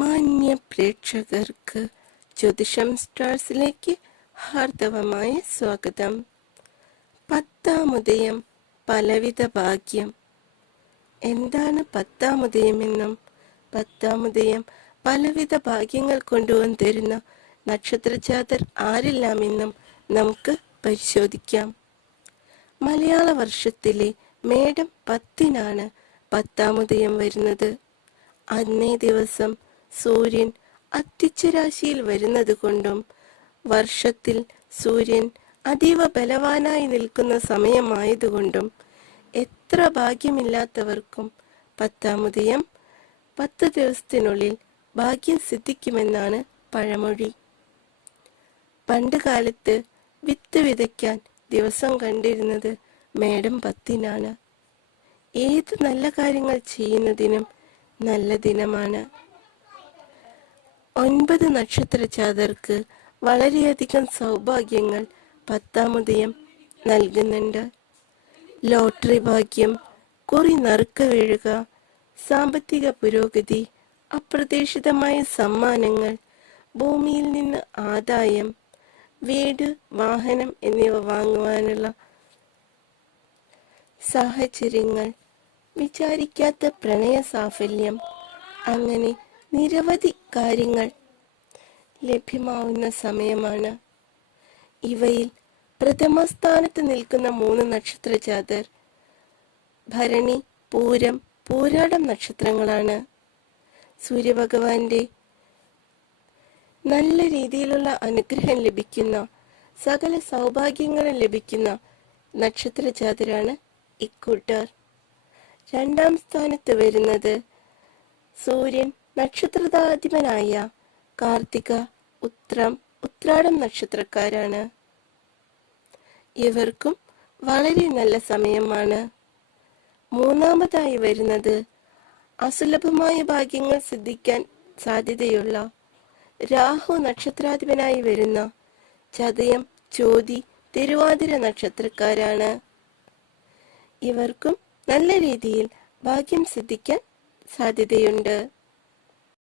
മാന്യ പ്രേക്ഷകർക്ക് ജ്യോതിഷം സ്റ്റാർസിലേക്ക് ഹാർദവമായ സ്വാഗതം. 10-ാമുദയം പലവിധ ഭാഗ്യം. എന്താണ് 10-ാമുദയമെന്നും 10-ാമുദയം പലവിധ ഭാഗ്യങ്ങൾ കൊണ്ടുവന്ന് തരുന്ന നക്ഷത്രജാതർ ആരെല്ലാമെന്നും നമുക്ക് പരിശോധിക്കാം. മലയാള വർഷത്തിലെ മേടം 10-നാണ് 10-ാമുദയം വരുന്നത്. അന്നേ ദിവസം സൂര്യൻ അത്തിച്ചരാശിയിൽ വരുന്നത് കൊണ്ടും വർഷത്തിൽ സൂര്യൻ അതീവ ബലവാനായി നിൽക്കുന്ന സമയമായതുകൊണ്ടും എത്ര ഭാഗ്യമില്ലാത്തവർക്കും 10-ാമുദയം 10 ദിവസത്തിനുള്ളിൽ ഭാഗ്യം സിദ്ധിക്കുമെന്നാണ് പഴമൊഴി. പണ്ട് കാലത്ത് വിത്ത് വിതയ്ക്കാൻ ദിവസം കണ്ടിരുന്നത് മേടം 10-നാണ്. ഏത് നല്ല കാര്യങ്ങൾ ചെയ്യുന്നതിനും നല്ല ദിനമാണ്. 9 നക്ഷത്രജാതർക്ക് വളരെയധികം സൗഭാഗ്യങ്ങൾ 10-ാമുദയം നൽകുന്നുണ്ട്. ലോട്ടറി ഭാഗ്യം, കുറി നറുക്ക വീഴുക, സാമ്പത്തിക പുരോഗതി, അപ്രതീക്ഷിതമായ സമ്മാനങ്ങൾ, ഭൂമിയിൽ നിന്ന് ആദായം, വീട്, വാഹനം എന്നിവ വാങ്ങുവാനുള്ള സാഹചര്യങ്ങൾ, വിചാരിക്കാത്ത പ്രണയ സാഫല്യം, അങ്ങനെ നിരവധി കാര്യങ്ങൾ ലഭ്യമാവുന്ന സമയമാണ്. ഇവയിൽ പ്രഥമ സ്ഥാനത്ത് നിൽക്കുന്ന 3 നക്ഷത്രജാതർ ഭരണി, പൂരം, പൂരാടം നക്ഷത്രങ്ങളാണ്. സൂര്യഭഗവാന്റെ നല്ല രീതിയിലുള്ള അനുഗ്രഹം ലഭിക്കുന്ന, സകല സൗഭാഗ്യങ്ങളും ലഭിക്കുന്ന നക്ഷത്രജാതരാണ് ഇക്കൂട്ടർ. 2-ാം സ്ഥാനത്ത് വരുന്നത് സൂര്യൻ നക്ഷത്രാധിപനായ കാർത്തിക, ഉത്രം, ഉത്രാടം നക്ഷത്രക്കാരാണ്. ഇവർക്കും വളരെ നല്ല സമയമാണ്. 3-ാമതായി വരുന്നത് അസുലഭമായ ഭാഗ്യങ്ങൾ സിദ്ധിക്കാൻ സാധ്യതയുള്ള രാഹു നക്ഷത്രാധിപനായി വരുന്ന ചതയം, ചോതി, തിരുവാതിര നക്ഷത്രക്കാരാണ്. ഇവർക്കും നല്ല രീതിയിൽ ഭാഗ്യം സിദ്ധിക്കാൻ സാധ്യതയുണ്ട്.